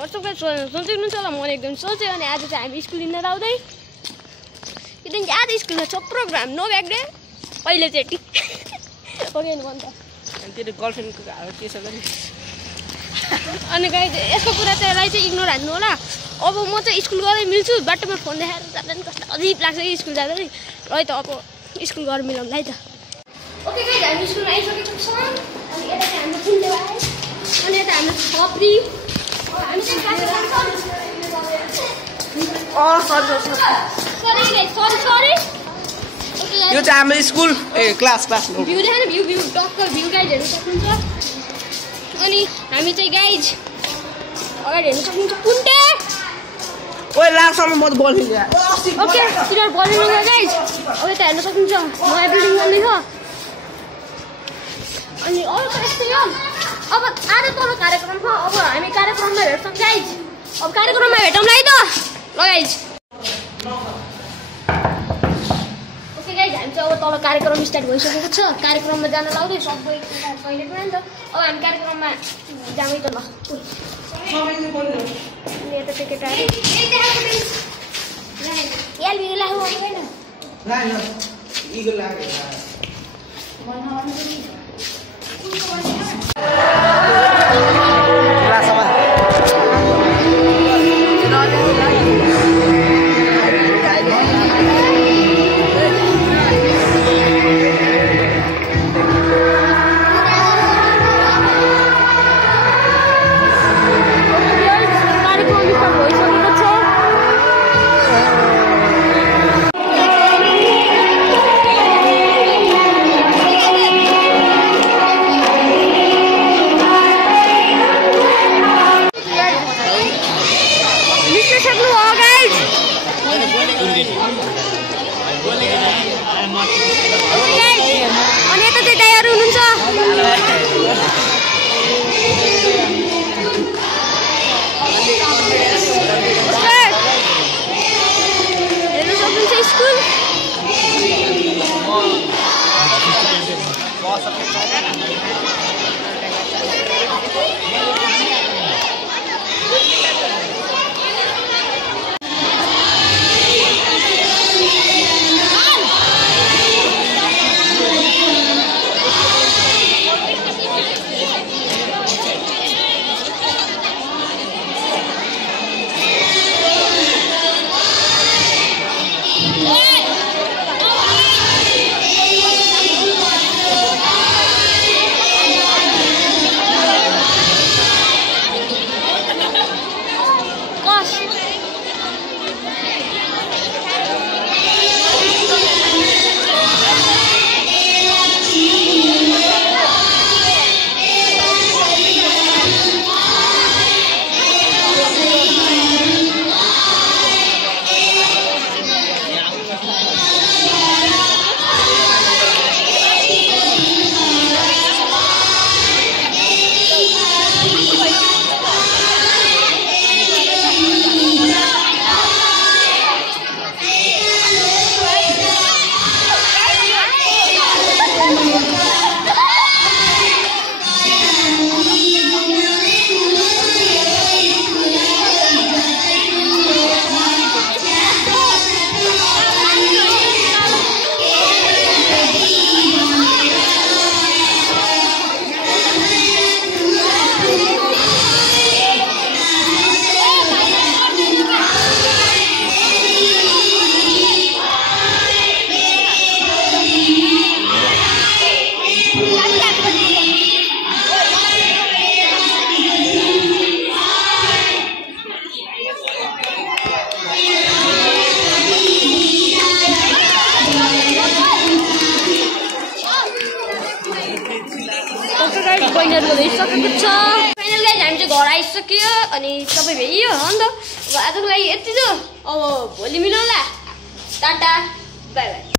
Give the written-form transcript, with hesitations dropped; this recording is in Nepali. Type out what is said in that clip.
सोचेको हुन्छ होला मैले एकदम सोचेँ अनि आज चाहिँ हामी स्कुल हिँडेर आउँदै किनकि आज स्कुलमा छ प्रोग्राम नो ब्याक डे पहिलोचोटि ओके नि भन्छ अनि तेरो गर्लफ्रेन्डको के छ गरे अनि गाइज यसको कुरा चाहिँ यसलाई चाहिँ इग्नोर हान्नु होला अब म चाहिँ स्कुल गएर मिल्छु बाटोमा फोन देखाएर जाँदा नि कस्तो अजिब लाग्छ कि स्कुल जाँदा नि र त अब स्कुल गएर मिलाउँला है त ओके गाइज हामी स्कुलमा आइसकेको छौँ अनि यता चाहिँ हाम्रो कुन देवा अनि यता हाम्रो छपरी हामी चाहिँ क्लास सरी यो चाहिँ हाम्रो स्कुल ए क्लास भ्यू देखाएन भ्यू टक्क भ्यू गाइज हेर्नु सक्नुहुन्छ अनि हामी चाहिँ गाइज अगाडि हेर्नु सक्नुहुन्छ कुन्टे ओए लास्टमा म त बोल्छु यार ओके तिनीहरू बोल्नु गाइज अब यता हेर्नु सक्नुहुन्छ नयाँ बिल्डिङ बन्दैछ अनि अरू त यस्तै हो अब आज तल कार्यक्रम छ अब हामी कार्यक्रममा भेट्छौँ गाइज अब कार्यक्रममा भेटौँला है त ल गाइज ओके गाइज हामी चाहिँ अब तल कार्यक्रम स्टार्ट भइसकेको छ कार्यक्रममा जान लाउँदै सबै कहिले पनि त अब हामी कार्यक्रममा जामै त ल यता चाहिँ केटाहरू अनि यता चाहिँ दाइहरू हुनुहुन्छ हेर्नु सक्नुहुन्छ स्कुल फाइनल गाइज हामी चाहिँ घर आइसक्यो अनि सबै भ्याइयो हो नि त अब आजको लागि यति छ अब भोलि मिलाउँला टाटा बाई बाई